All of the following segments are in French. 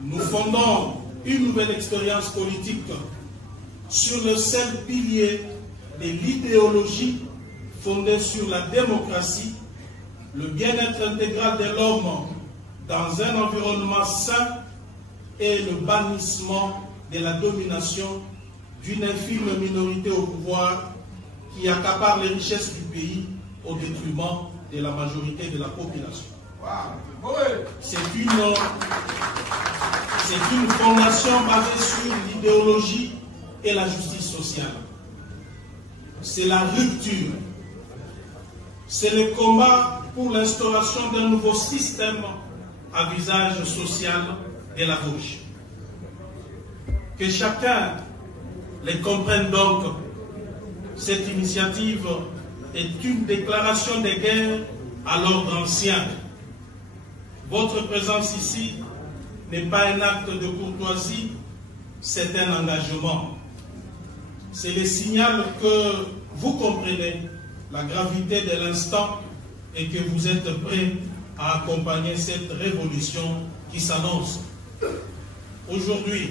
Nous fondons une nouvelle expérience politique sur le seul pilier de l'idéologie fondée sur la démocratie, le bien-être intégral de l'homme dans un environnement sain et le bannissement de la domination d'une infime minorité au pouvoir qui accapare les richesses du pays au détriment de la majorité de la population. C'est une fondation basée sur l'idéologie et la justice sociale. C'est la rupture. C'est le combat pour l'instauration d'un nouveau système à visage social de la gauche. Que chacun les comprenne donc. Cette initiative est une déclaration de guerre à l'ordre ancien. Votre présence ici n'est pas un acte de courtoisie, c'est un engagement. C'est le signal que vous comprenez la gravité de l'instant et que vous êtes prêts à accompagner cette révolution qui s'annonce. Aujourd'hui,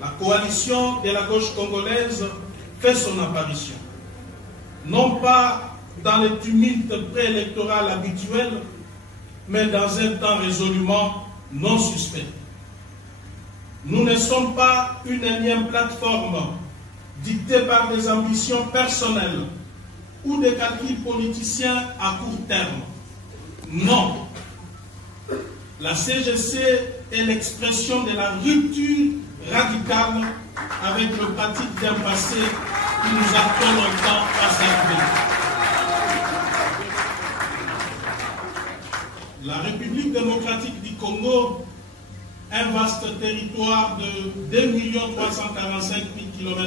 la coalition de la gauche congolaise fait son apparition. Non pas dans le tumulte préélectoral habituel, mais dans un temps résolument non suspect. Nous ne sommes pas une énième plateforme dictée par des ambitions personnelles ou des calculs politiciens à court terme. Non. La CGC est l'expression de la rupture radicale avec le pratique d'un passé qui nous a trop longtemps préservé. La République démocratique du Congo, un vaste territoire de 2 345 000 km²,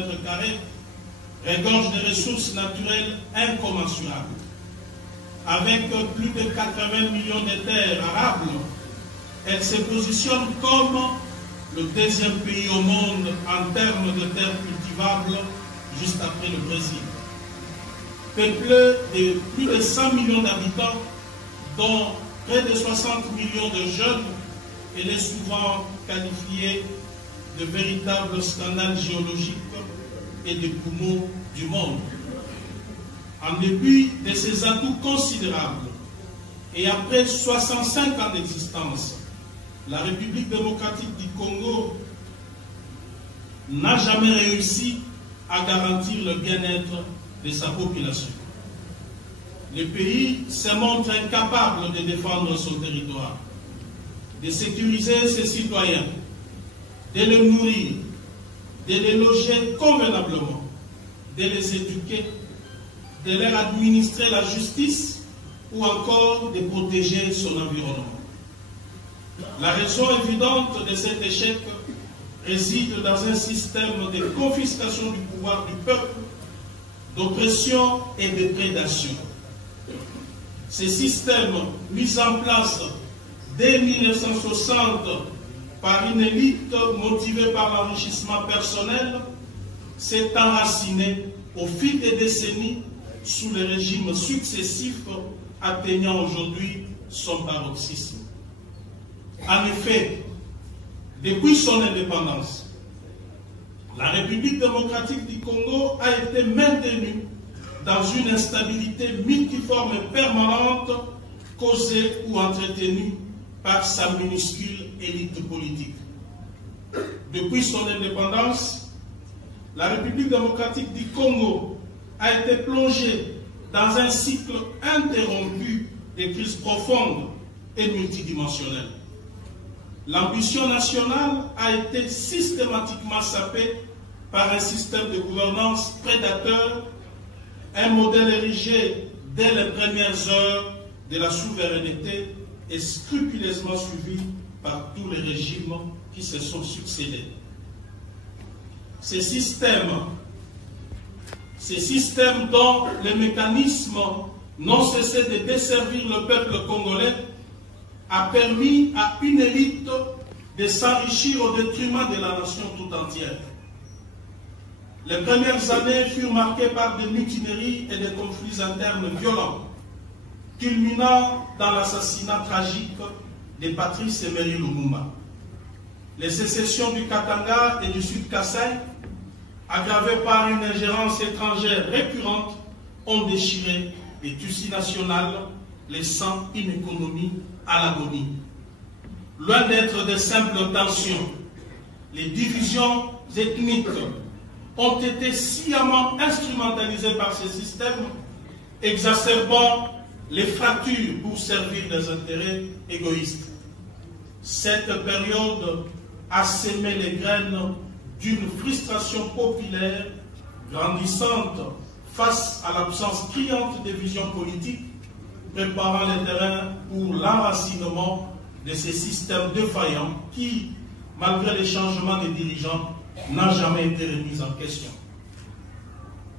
regorge de ressources naturelles incommensurables. Avec plus de 80 millions de terres arables, elle se positionne comme le deuxième pays au monde en termes de terres cultivables, juste après le Brésil. Peuplée de plus de 100 millions d'habitants, dont près de 60 millions de jeunes, elle est souvent qualifiée de véritable scandale géologique et de poumon du monde. En dépit de ses atouts considérables, et après 65 ans d'existence, la République démocratique du Congo n'a jamais réussi à garantir le bien-être de sa population. Le pays se montre incapable de défendre son territoire, de sécuriser ses citoyens, de les nourrir, de les loger convenablement, de les éduquer, de leur administrer la justice ou encore de protéger son environnement. La raison évidente de cet échec réside dans un système de confiscation du pouvoir du peuple, d'oppression et de prédation. Ces systèmes mis en place dès 1960 par une élite motivée par l'enrichissement personnel s'est enraciné au fil des décennies sous les régimes successifs atteignant aujourd'hui son paroxysme. En effet, depuis son indépendance, la République démocratique du Congo a été maintenue dans une instabilité multiforme et permanente causée ou entretenue par sa minuscule élite politique. Depuis son indépendance, la République démocratique du Congo a été plongée dans un cycle interrompu de crises profondes et multidimensionnelles. L'ambition nationale a été systématiquement sapée par un système de gouvernance prédateur, un modèle érigé dès les premières heures de la souveraineté et scrupuleusement suivi par tous les régimes qui se sont succédés. Ces systèmes dont les mécanismes n'ont cessé de desservir le peuple congolais a permis à une élite de s'enrichir au détriment de la nation tout entière. Les premières années furent marquées par des mutineries et des conflits internes violents, culminant dans l'assassinat tragique de Patrice Emery Lumumba. Les sécessions du Katanga et du Sud Kasaï, aggravées par une ingérence étrangère récurrente, ont déchiré les tissus nationaux, laissant une économie à l'agonie. Loin d'être de simples tensions, les divisions ethniques ont été sciemment instrumentalisées par ces systèmes, exacerbant les fractures pour servir des intérêts égoïstes. Cette période a sémé les graines d'une frustration populaire grandissante face à l'absence criante de vision politique, préparant le terrain pour l'enracinement de ces systèmes défaillants qui, malgré les changements des dirigeants, n'ont jamais été remis en question.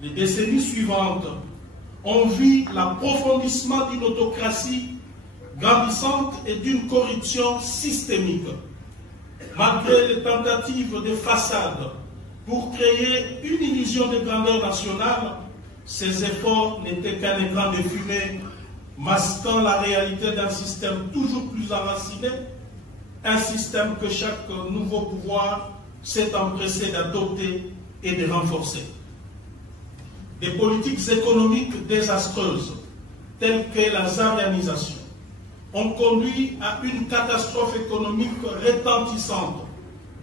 Les décennies suivantes ont vu l'approfondissement d'une autocratie grandissante et d'une corruption systémique. Malgré les tentatives de façade pour créer une illusion de grandeur nationale, ces efforts n'étaient qu'un écran de fumée masquant la réalité d'un système toujours plus enraciné, un système que chaque nouveau pouvoir s'est empressé d'adopter et de renforcer. Des politiques économiques désastreuses, telles que la zarianisation, ont conduit à une catastrophe économique retentissante,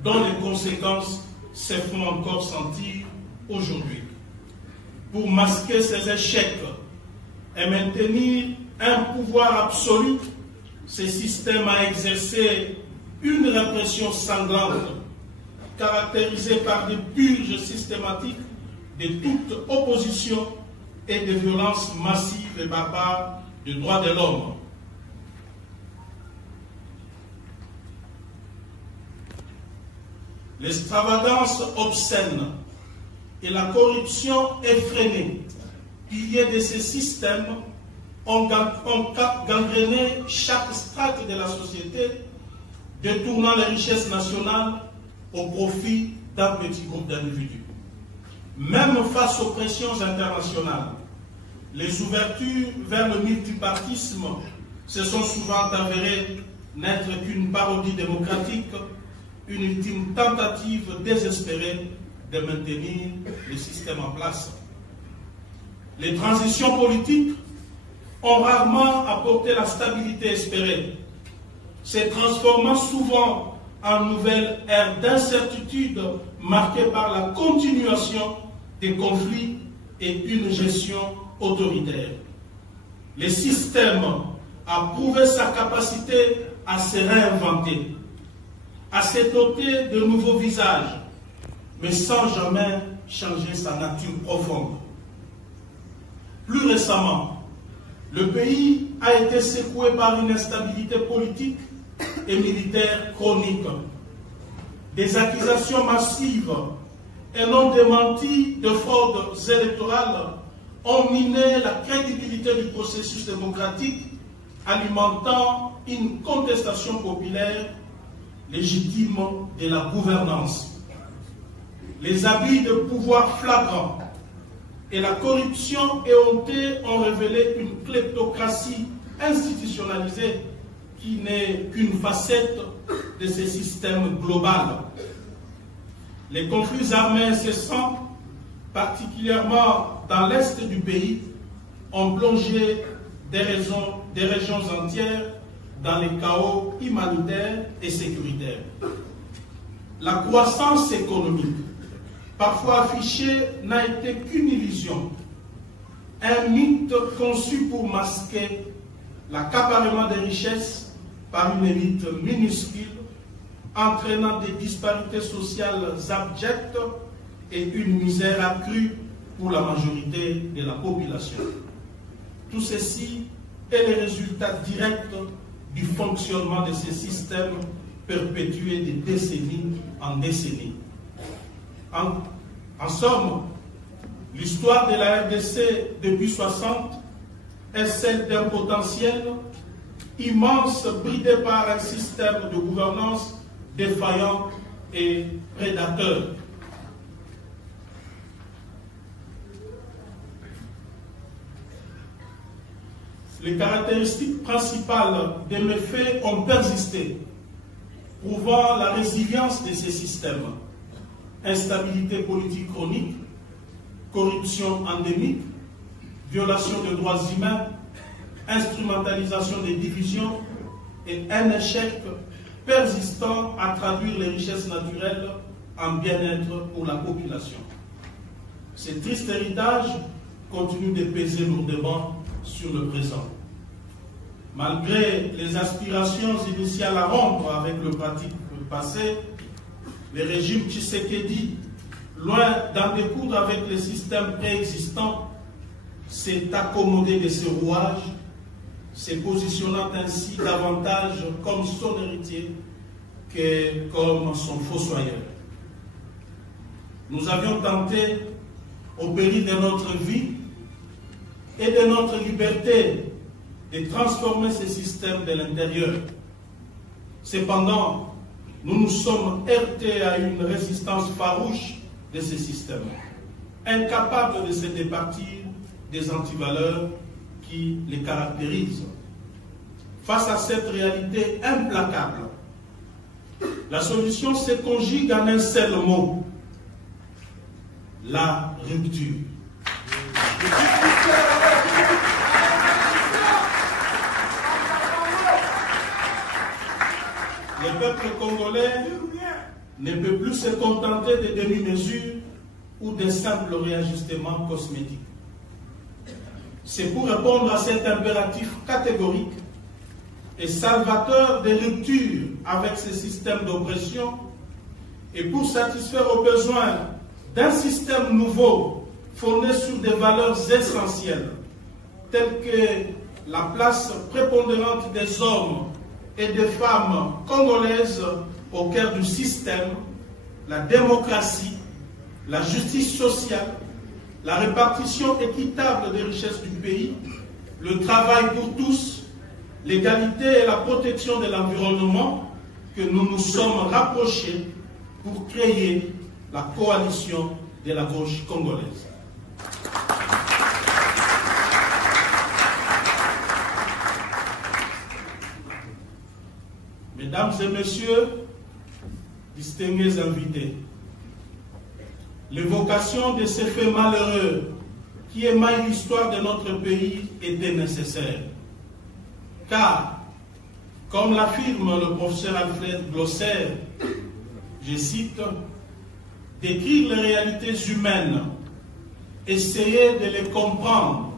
dont les conséquences se font encore sentir aujourd'hui. Pour masquer ces échecs et maintenir un pouvoir absolu, ce système a exercé une répression sanglante, caractérisée par des purges systématiques de toute opposition et de violences massives et barbares des droits de l'homme. L'extravagance obscène et la corruption effrénée, piliers de ces systèmes, ont gangréné chaque strate de la société, détournant les richesses nationales au profit d'un petit groupe d'individus. Même face aux pressions internationales, les ouvertures vers le multipartisme se sont souvent avérées n'être qu'une parodie démocratique, une ultime tentative désespérée de maintenir le système en place. Les transitions politiques ont rarement apporté la stabilité espérée, se transformant souvent en nouvelle ère d'incertitude marquée par la continuation des conflits et une gestion autoritaire. Le système a prouvé sa capacité à se réinventer, à se doter de nouveaux visages, mais sans jamais changer sa nature profonde. Plus récemment, le pays a été secoué par une instabilité politique et militaire chronique. Des accusations massives et non démenties de fraudes électorales ont miné la crédibilité du processus démocratique, alimentant une contestation populaire légitime de la gouvernance. Les abus de pouvoir flagrants et la corruption éhontée ont révélé une kleptocratie institutionnalisée qui n'est qu'une facette de ce système global. Les conflits armés incessants, particulièrement dans l'est du pays, ont plongé des régions entières dans les chaos humanitaires et sécuritaires. La croissance économique, parfois affichée, n'a été qu'une illusion, un mythe conçu pour masquer l'accaparement des richesses par une élite minuscule, entraînant des disparités sociales abjectes et une misère accrue pour la majorité de la population. Tout ceci est le résultat direct du fonctionnement de ces systèmes perpétués de décennie en décennie. En somme, l'histoire de la RDC depuis 60 est celle d'un potentiel immense bridé par un système de gouvernance défaillant et prédateur. Les caractéristiques principales des méfaits ont persisté, prouvant la résilience de ces systèmes. Instabilité politique chronique, corruption endémique, violation des droits humains, instrumentalisation des divisions et un échec persistant à traduire les richesses naturelles en bien-être pour la population. Ce triste héritage continue de peser lourdement sur le présent. Malgré les aspirations initiales à rompre avec le pratique passé, le régime Tshisekedi, loin d'en découdre avec les systèmes préexistants, s'est accommodé de ses rouages, se positionnant ainsi davantage comme son héritier que comme son fossoyeur. Nous avions tenté, au péril de notre vie et de notre liberté, de transformer ces systèmes de l'intérieur. Cependant, nous nous sommes heurtés à une résistance farouche de ces systèmes, incapables de se départir des antivaleurs qui les caractérisent. Face à cette réalité implacable, la solution se conjugue en un seul mot: la rupture. Le peuple congolais ne peut plus se contenter de demi-mesures ou de simples réajustements cosmétiques. C'est pour répondre à cet impératif catégorique et salvateur des ruptures avec ces systèmes d'oppression et pour satisfaire aux besoins d'un système nouveau fondé sur des valeurs essentielles telles que la place prépondérante des hommes et des femmes congolaises au cœur du système, la démocratie, la justice sociale, la répartition équitable des richesses du pays, le travail pour tous, l'égalité et la protection de l'environnement, que nous nous sommes rapprochés pour créer la coalition de la gauche congolaise. Mesdames et messieurs, distingués invités, l'évocation de ces faits malheureux qui émaillent l'histoire de notre pays était nécessaire. Car, comme l'affirme le professeur Alfred Glosser, je cite, « Décrire les réalités humaines, essayer de les comprendre,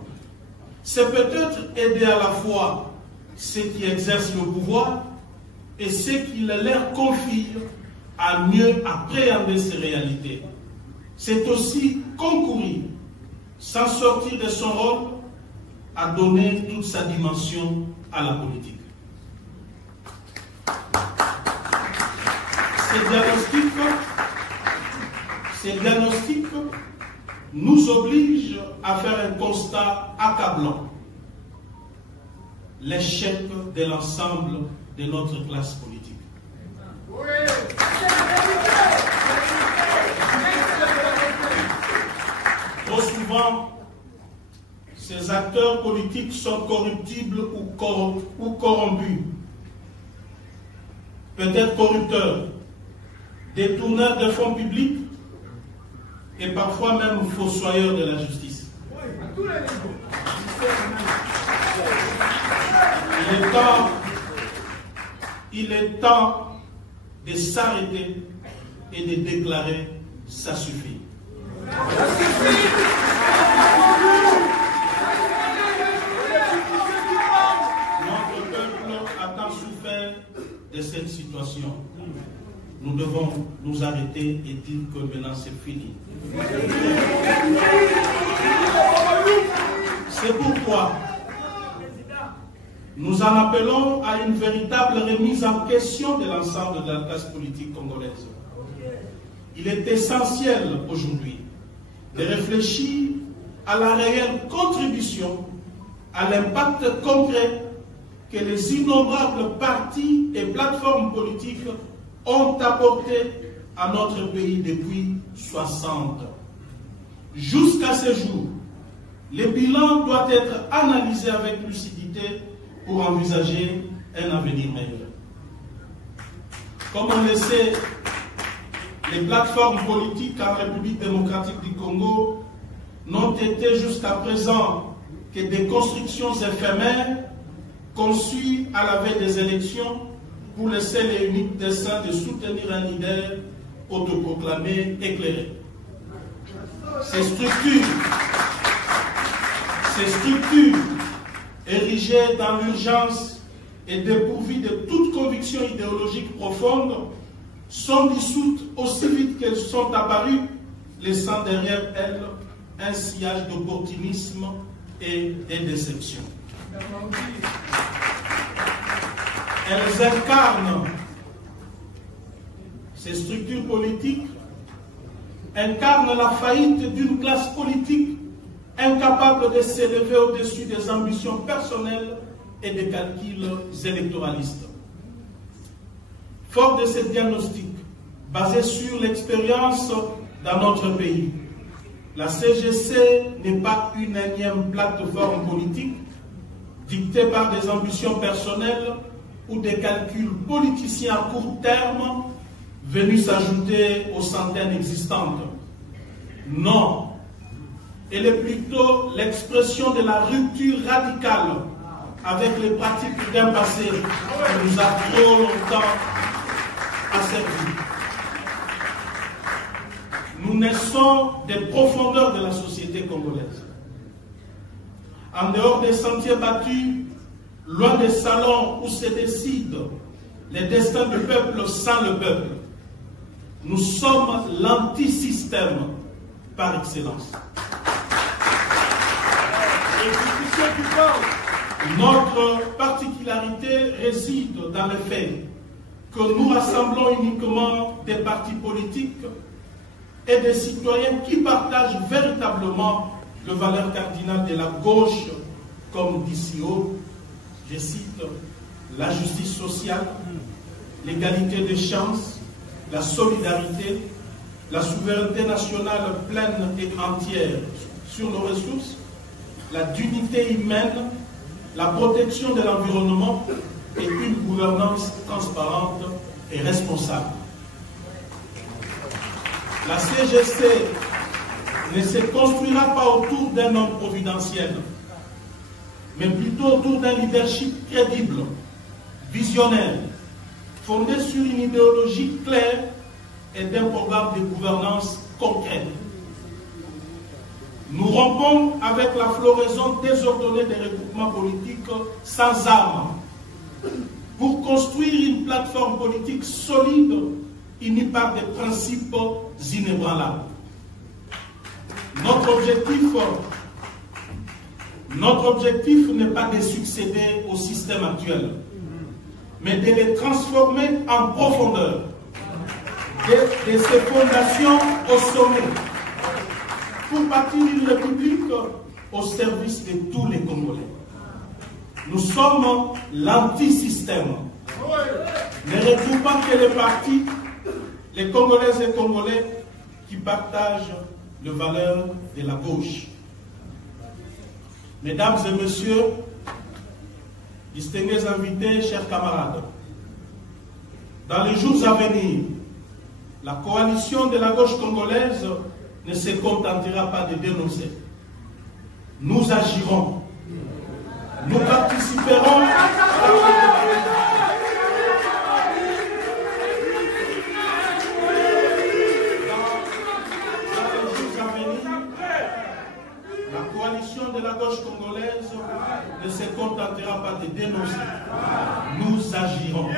c'est peut-être aider à la fois ceux qui exercent le pouvoir et ceux qui le leur confient à mieux appréhender ces réalités. C'est aussi concourir, sans sortir de son rôle, à donner toute sa dimension à la politique. » Ces diagnostics nous obligent à faire un constat accablant: l'échec de l'ensemble de notre classe politique. Trop souvent, ces acteurs politiques sont corruptibles ou corrompus, peut-être corrupteurs, détourneurs de fonds publics et parfois même fossoyeurs de la justice. Il est temps de s'arrêter et de déclarer « ça suffit ». Notre peuple a tant souffert de cette situation. Nous devons nous arrêter et dire que maintenant c'est fini. C'est pourquoi nous en appelons à une véritable remise en question de l'ensemble de la classe politique congolaise. Il est essentiel aujourd'hui de réfléchir à la réelle contribution, à l'impact concret que les innombrables partis et plateformes politiques ont apporté à notre pays depuis 60 ans. Jusqu'à ce jour, le bilan doit être analysé avec lucidité pour envisager un avenir meilleur. Comme on le sait, les plateformes politiques en République démocratique du Congo n'ont été jusqu'à présent que des constructions éphémères conçues à la veille des élections pour le seul et unique dessein de soutenir un leader autoproclamé éclairé. Ces structures érigées dans l'urgence et dépourvues de toute conviction idéologique profonde sont dissoutes aussi vite qu'elles sont apparues, laissant derrière elles un sillage d'opportunisme et de déception. Elles incarnent, ces structures politiques incarnent la faillite d'une classe politique incapable de s'élever au-dessus des ambitions personnelles et des calculs électoralistes. Fort de ce diagnostic, basé sur l'expérience dans notre pays, la CGC n'est pas une énième plateforme politique dictée par des ambitions personnelles ou des calculs politiciens à court terme venus s'ajouter aux centaines existantes. Non, elle est plutôt l'expression de la rupture radicale avec les pratiques d'un passé qui nous a trop longtemps asservis. Nous naissons des profondeurs de la société congolaise. En dehors des sentiers battus, loin des salons où se décident les destins du peuple sans le peuple, nous sommes l'antisystème par excellence. Notre particularité réside dans le fait que nous rassemblons uniquement des partis politiques et des citoyens qui partagent véritablement les valeurs cardinales de la gauche, comme d'ici haut, je cite, la justice sociale, l'égalité des chances, la solidarité, la souveraineté nationale pleine et entière sur nos ressources, la dignité humaine, la protection de l'environnement et une gouvernance transparente et responsable. La CGC ne se construira pas autour d'un homme providentiel, mais plutôt autour d'un leadership crédible, visionnaire, fondé sur une idéologie claire et d'un programme de gouvernance concret. Nous rompons avec la floraison désordonnée des regroupements politiques sans âme pour construire une plateforme politique solide unie par des principes inébranlables. Notre objectif n'est pas de succéder au système actuel, mais de les transformer en profondeur, de ses fondations au sommet, pour bâtir une république au service de tous les Congolais. Nous sommes l'antisystème, ne regroupant que les partis, les Congolaises et Congolais qui partagent les valeurs de la gauche. Mesdames et messieurs, distingués invités, chers camarades, dans les jours à venir, la coalition de la gauche congolaise ne se contentera pas de dénoncer. Nous agirons. Nous participerons la coalition de la gauche congolaise ne se contentera pas de dénoncer. Nous agirons.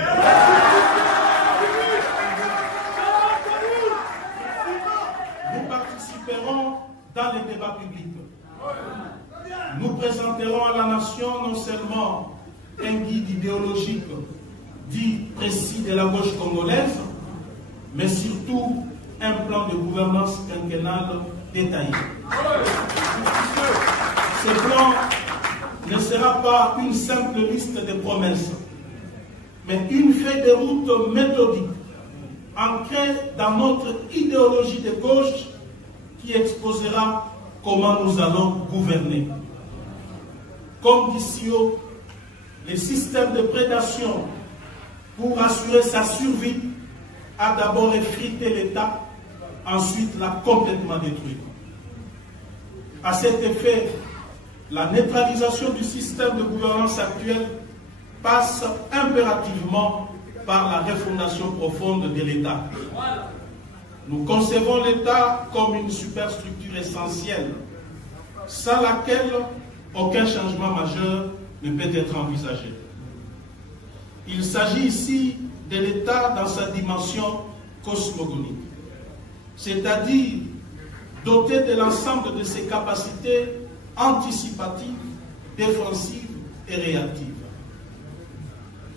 Nous participerons dans les débats publics. Nous présenterons à la nation non seulement un guide idéologique dit précis de la gauche congolaise, mais surtout un plan de gouvernance quinquennale détaillé. Ce plan ne sera pas une simple liste de promesses, mais une feuille de route méthodique, ancrée dans notre idéologie de gauche qui exposera comment nous allons gouverner. Comme d'ici les systèmes de prédation pour assurer sa survie a d'abord effrité l'État, ensuite l'a complètement détruit. À cet effet, la neutralisation du système de gouvernance actuel passe impérativement par la refondation profonde de l'État. Nous concevons l'État comme une superstructure essentielle, sans laquelle aucun changement majeur ne peut être envisagé. Il s'agit ici de l'État dans sa dimension cosmogonique, c'est-à-dire doté de l'ensemble de ses capacités anticipatives, défensives et réactives.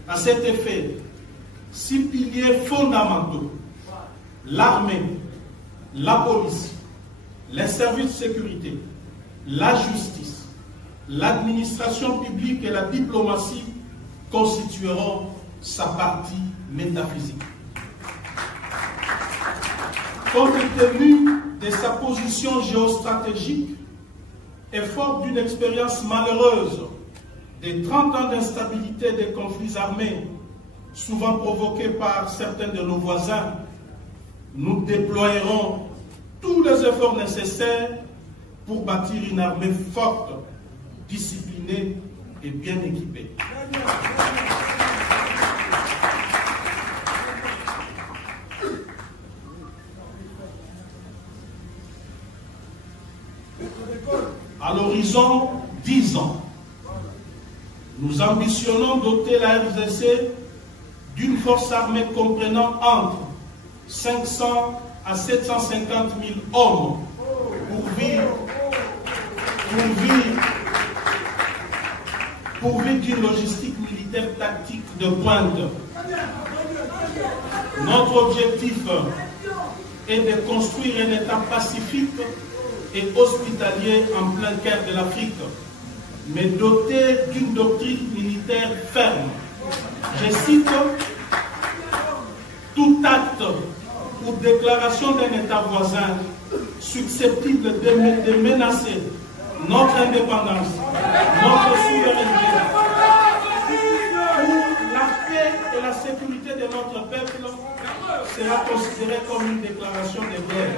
À cet effet, 6 piliers fondamentaux, l'armée, la police, les services de sécurité, la justice, l'administration publique et la diplomatie constitueront sa partie métaphysique. Compte tenu de sa position géostratégique et fort d'une expérience malheureuse des 30 ans d'instabilité des conflits armés, souvent provoqués par certains de nos voisins, nous déploierons tous les efforts nécessaires pour bâtir une armée forte, disciplinée et bien équipée. À l'horizon 10 ans, nous ambitionnons doter la RDC d'une force armée comprenant entre 500 à 750 000 hommes pourvus d'une logistique militaire tactique de pointe. Notre objectif est de construire un État pacifique et hospitalier en plein cœur de l'Afrique, mais doté d'une doctrine militaire ferme. Je cite: tout acte ou déclaration d'un État voisin susceptible de menacer notre indépendance, notre souveraineté, ou la paix et la sécurité de notre peuple sera considéré comme une déclaration de guerre.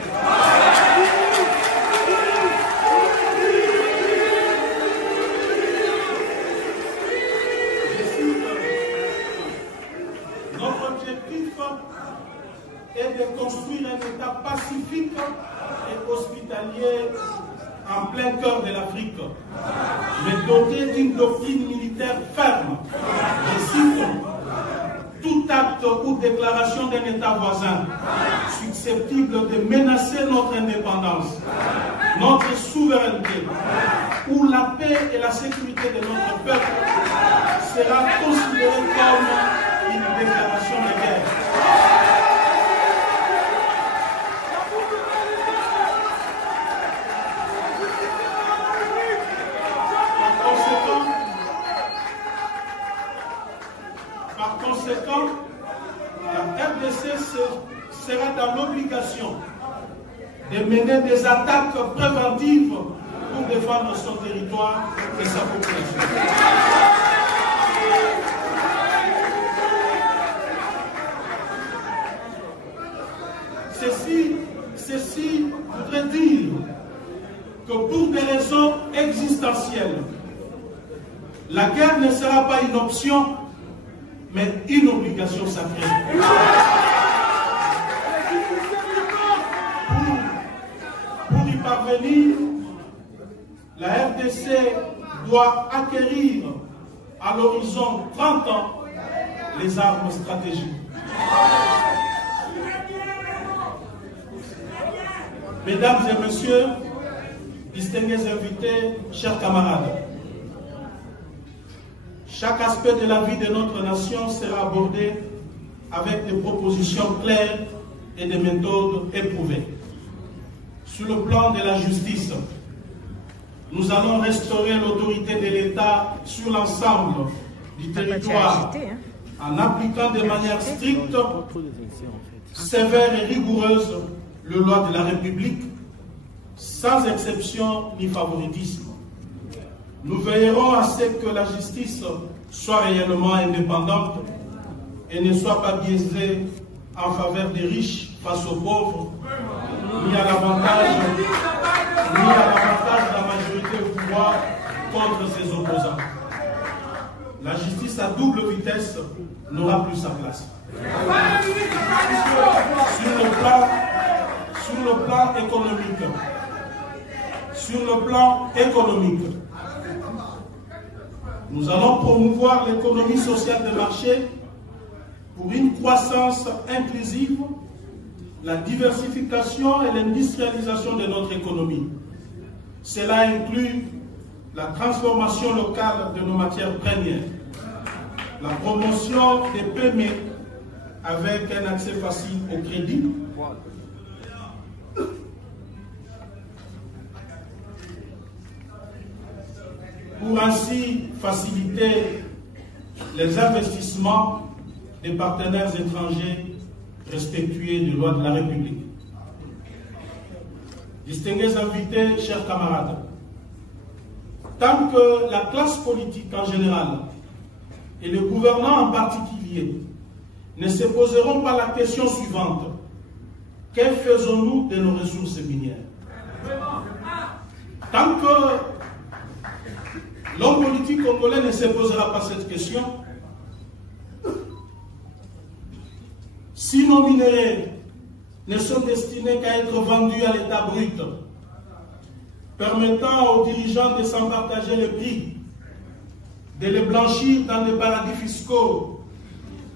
Notre objectif est de construire un État pacifique et hospitalier en plein cœur de l'Afrique, mais doté d'une doctrine militaire ferme. Je cite: tout acte ou déclaration d'un État voisin susceptible de menacer notre indépendance, notre souveraineté, ou la paix et la sécurité de notre peuple sera considéré comme une déclaration de guerre. Par conséquent, la RDC sera dans l'obligation de mener des attaques préventives pour défendre son territoire et sa population. Ceci voudrait dire que pour des raisons existentielles, la guerre ne sera pas une option, mais une obligation sacrée. Pour y parvenir, la RDC doit acquérir à l'horizon 30 ans les armes stratégiques. Mesdames et messieurs, distingués invités, chers camarades, chaque aspect de la vie de notre nation sera abordé avec des propositions claires et des méthodes éprouvées. Sur le plan de la justice, nous allons restaurer l'autorité de l'État sur l'ensemble du territoire en appliquant de manière stricte, sévère et rigoureuse les lois de la République, sans exception ni favoritisme. Nous veillerons à ce que la justice soit réellement indépendante et ne soit pas biaisée en faveur des riches face aux pauvres, ni à l'avantage de la majorité au pouvoir contre ses opposants. La justice à double vitesse n'aura plus sa place. Sur le plan économique, nous allons promouvoir l'économie sociale de marché pour une croissance inclusive, la diversification et l'industrialisation de notre économie. Cela inclut la transformation locale de nos matières premières, la promotion des PME avec un accès facile au crédit, pour ainsi faciliter les investissements des partenaires étrangers respectueux des lois de la République. Distingués invités, chers camarades, tant que la classe politique en général et le gouvernement en particulier ne se poseront pas la question suivante: que faisons-nous de nos ressources minières? Tant que l'homme politique congolais ne se posera pas cette question, si nos minerais ne sont destinés qu'à être vendus à l'état brut, permettant aux dirigeants de s'en partager le prix, de les blanchir dans des paradis fiscaux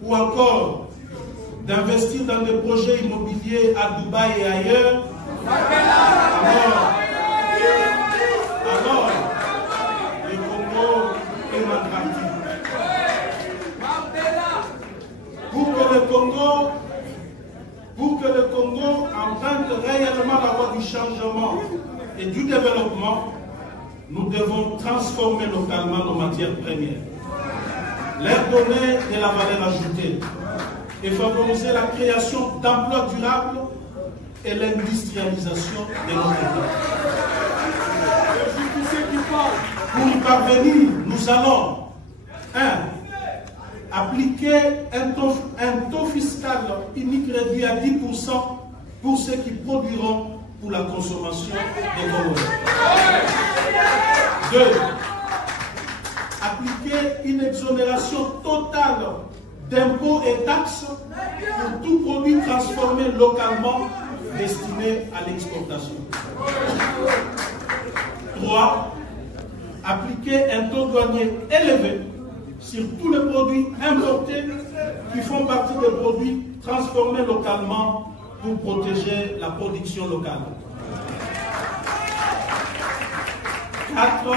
ou encore d'investir dans des projets immobiliers à Dubaï et ailleurs, alors le Congo est malgrandi. Pour que le Congo emprunte réellement la voie du changement et du développement, nous devons transformer localement nos matières premières, leur donner de la valeur ajoutée et favoriser la création d'emplois durables et l'industrialisation de notre État. Pour y parvenir, nous allons 1. Appliquer un taux fiscal unique réduit à 10% pour ceux qui produiront pour la consommation des Congolais. 2. Appliquer une exonération totale d'impôts et taxes pour tout produit transformé localement destiné à l'exportation. 3. Appliquer un taux douanier élevé sur tous les produits importés qui font partie des produits transformés localement pour protéger la production locale. 4.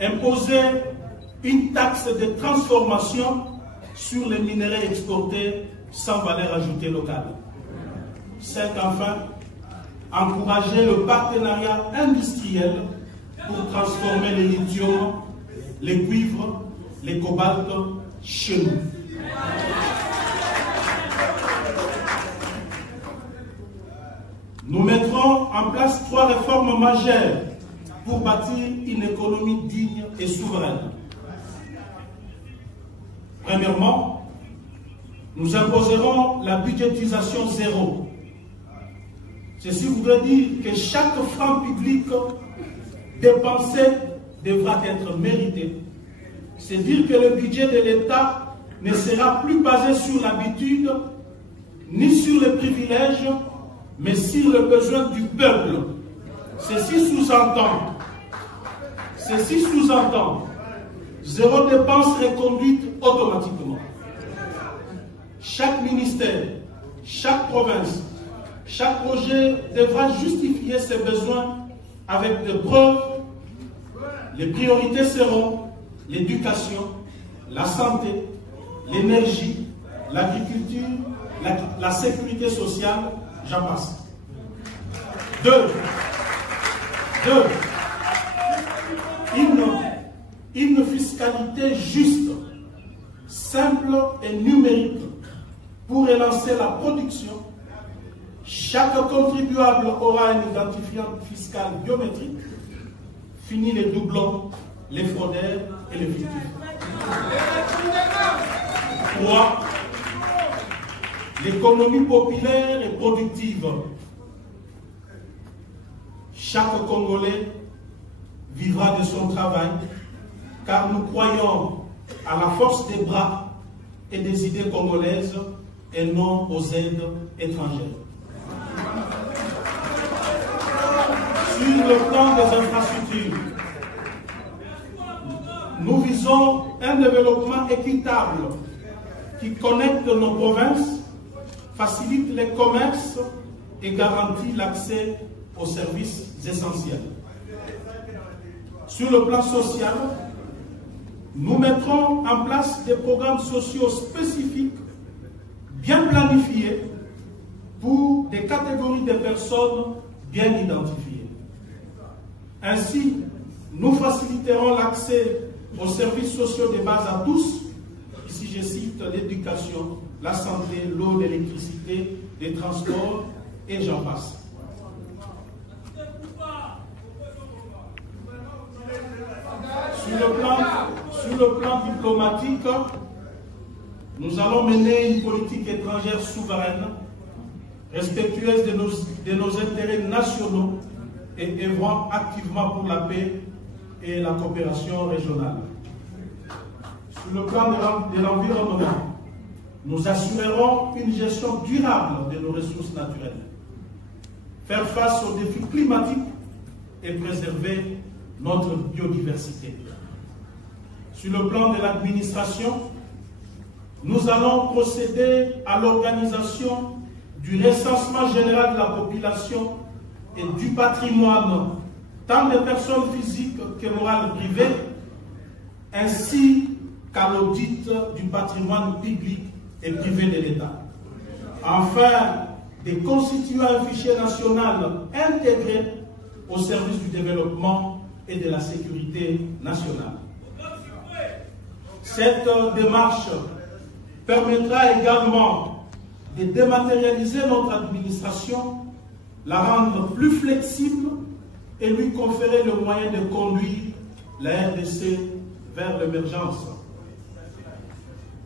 Imposer une taxe de transformation sur les minerais exportés sans valeur ajoutée locale. 5. Enfin, encourager le partenariat industriel pour transformer les lithium, les cuivres, les cobaltes chez nous. Nous mettrons en place 3 réformes majeures pour bâtir une économie digne et souveraine. Premièrement, nous imposerons la budgétisation zéro. Ceci voudrait dire que chaque franc public dépensé devra être mérité. C'est dire que le budget de l'État ne sera plus basé sur l'habitude, ni sur les privilèges, mais sur le besoin du peuple. Ceci sous-entend zéro dépense reconduite automatiquement. Chaque ministère, chaque province, chaque projet devra justifier ses besoins avec des preuves. Les priorités seront l'éducation, la santé, l'énergie, l'agriculture, la sécurité sociale, j'en passe. 2. Une fiscalité juste, simple et numérique pour relancer la production. Chaque contribuable aura un identifiant fiscal biométrique. Fini les doublons, les fraudeurs et les fictifs. droit, l'économie populaire et productive. Chaque Congolais vivra de son travail, car nous croyons à la force des bras et des idées congolaises et non aux aides étrangères. Sur le plan des infrastructures, nous visons un développement équitable qui connecte nos provinces, facilite les commerces et garantit l'accès aux services essentiels. Sur le plan social, nous mettrons en place des programmes sociaux spécifiques, bien planifiés, pour des catégories de personnes bien identifiées. Ainsi, nous faciliterons l'accès aux services sociaux de base à tous, ici je cite l'éducation, la santé, l'eau, l'électricité, les transports, et j'en passe. Sur le plan diplomatique, nous allons mener une politique étrangère souveraine, respectueuse de nos intérêts nationaux et œuvrant activement pour la paix et la coopération régionale. Sur le plan de l'environnement, nous assurerons une gestion durable de nos ressources naturelles, faire face aux défis climatiques et préserver notre biodiversité. Sur le plan de l'administration, nous allons procéder à l'organisation du recensement général de la population et du patrimoine, tant des personnes physiques que morales privées, ainsi qu'à l'audit du patrimoine public et privé de l'État. Enfin, de constituer un fichier national intégré au service du développement et de la sécurité nationale. Cette démarche permettra également de dématérialiser notre administration, la rendre plus flexible et lui conférer le moyen de conduire la RDC vers l'émergence.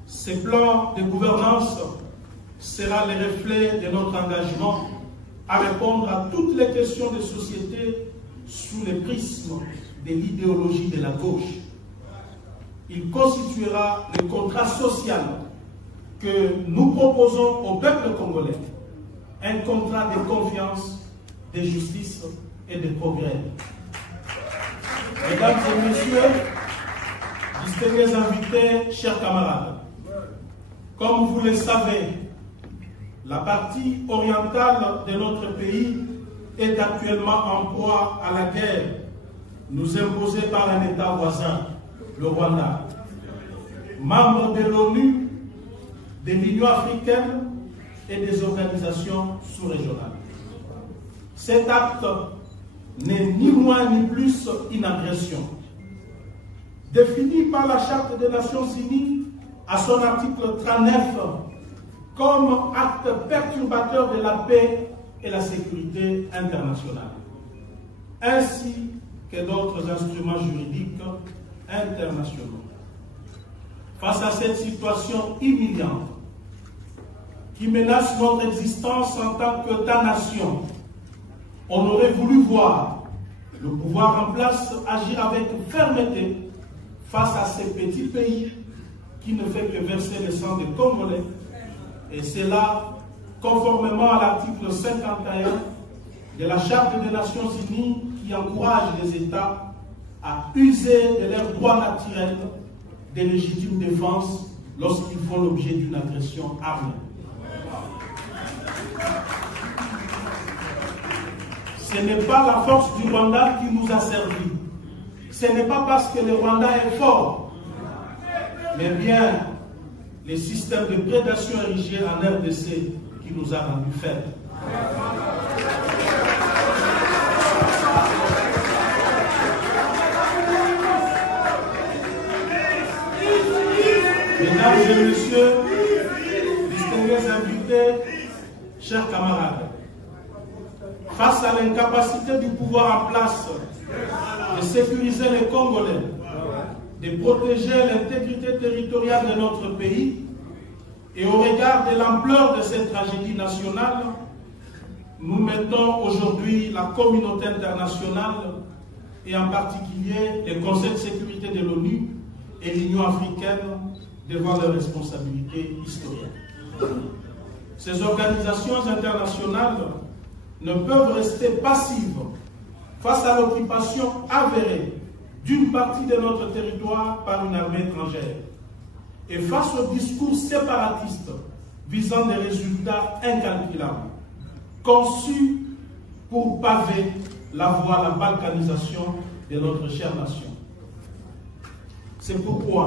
Ce plan de gouvernance sera le reflet de notre engagement à répondre à toutes les questions de société sous le prisme de l'idéologie de la gauche. Il constituera le contrat social que nous proposons au peuple congolais, un contrat de confiance, de justice et de progrès. Mesdames et messieurs, distingués invités, chers camarades, comme vous le savez, la partie orientale de notre pays est actuellement en proie à la guerre nous imposée par un État voisin, le Rwanda. Membre de l'ONU, de l'Union africaine et des organisations sous-régionales. Cet acte n'est ni moins ni plus une agression. Défini par la Charte des Nations Unies à son article 39 comme acte perturbateur de la paix et la sécurité internationale, ainsi que d'autres instruments juridiques internationaux. Face à cette situation humiliante qui menace notre existence en tant qu'État-nation, on aurait voulu voir le pouvoir en place agir avec fermeté face à ces petits pays qui ne fait que verser le sang des Congolais, et c'est là, conformément à l'article 51 de la Charte des Nations Unies, qui encourage les États à user de leurs droits naturels de légitime défense lorsqu'ils font l'objet d'une agression armée. Ce n'est pas la force du Rwanda qui nous a servi. Ce n'est pas parce que le Rwanda est fort, mais bien les systèmes de prédation érigés en RDC qui nous a rendus faibles. Mesdames et messieurs, distingués invités, chers camarades, face à l'incapacité du pouvoir en place de sécuriser les Congolais, de protéger l'intégrité territoriale de notre pays, Et au regard de l'ampleur de cette tragédie nationale, nous mettons aujourd'hui la communauté internationale et en particulier le Conseil de sécurité de l'ONU et l'Union africaine devant leurs responsabilités historiques. Ces organisations internationales ne peuvent rester passives face à l'occupation avérée d'une partie de notre territoire par une armée étrangère et face au discours séparatiste visant des résultats incalculables, conçus pour paver la voie à la balkanisation de notre chère nation. C'est pourquoi